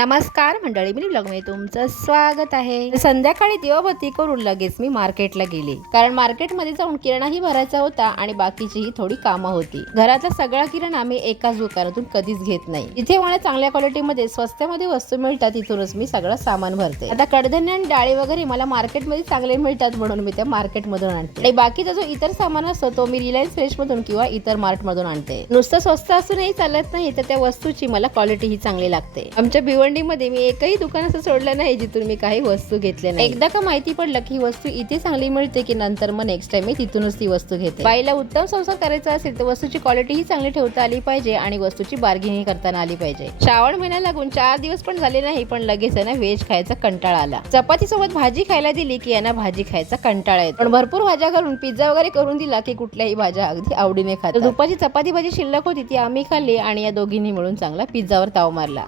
नमस्कार मंडळी, मी ब्लॉगमध्ये तुमचं स्वागत आहे। संध्याकाळी दिवाबत्ती करून लगेच मी मार्केटला गेले, कारण मार्केटमध्ये जाऊन किराणाही भरायचा होता आणि बाकीचीही थोडी कामं होती। घरातला सगळा किराणा मी एकाच दुकानातूून कधीच घेत नाही। जिथे मला चांगल्या क्वालिटीमध्ये स्वस्तामध्ये वस्तू मिळतात तिथूनच मी सगळं सामान भरते। आता कडधान्य आणि डाळी वगैरे मला मार्केटमध्ये चांगले मिळतात म्हणून मी त्या मार्केटमधून आणते आणि बाकीचा जो इतर सामान असतो तो मी रिलायन्स फ्रेश मधून किंवा इतर मार्ट मधून आणते। नुसतं स्वस्त असूनही चालत नाही, तर त्या वस्तूची मला क्वालिटी ही चांगली लागते। आमच्या भिवंडीमध्ये मी एकही दुकान असं सोडलं नाही जिथून मी काही वस्तू घेतल्या नाही। एकदा का माहिती पडलं की ही वस्तू इथे चांगली मिळते की नंतर मग नेक्स्ट टाइम मी तिथूनच ती वस्तू घेते। बाईला उत्तम संसार करायचा असेल तर वस्तूची क्वालिटी ही चांगली ठेवता आली पाहिजे आणि वस्तूची बार्गेनिंग करताना आली पाहिजे। श्रावण महिना लागून 4 दिवस पण झाले नाही, पण लगेच ना व्हेज खायचा कंटाळा आला। चपाती सोबत भाजी खायला दिली की यांना भाजी खायचा कंटाळा येतो, पण भरपूर भाज्या घालून पिझ्झा वगैरे करून दिला की कुठल्याही भाज्या अगदी आवडीने खातात। दुपारची चपाती भाजी शिल्लक होती ती आम्ही खाल्ली आणि या दोघींनी मिळून चांगला पिझ्झावर ताव मारला।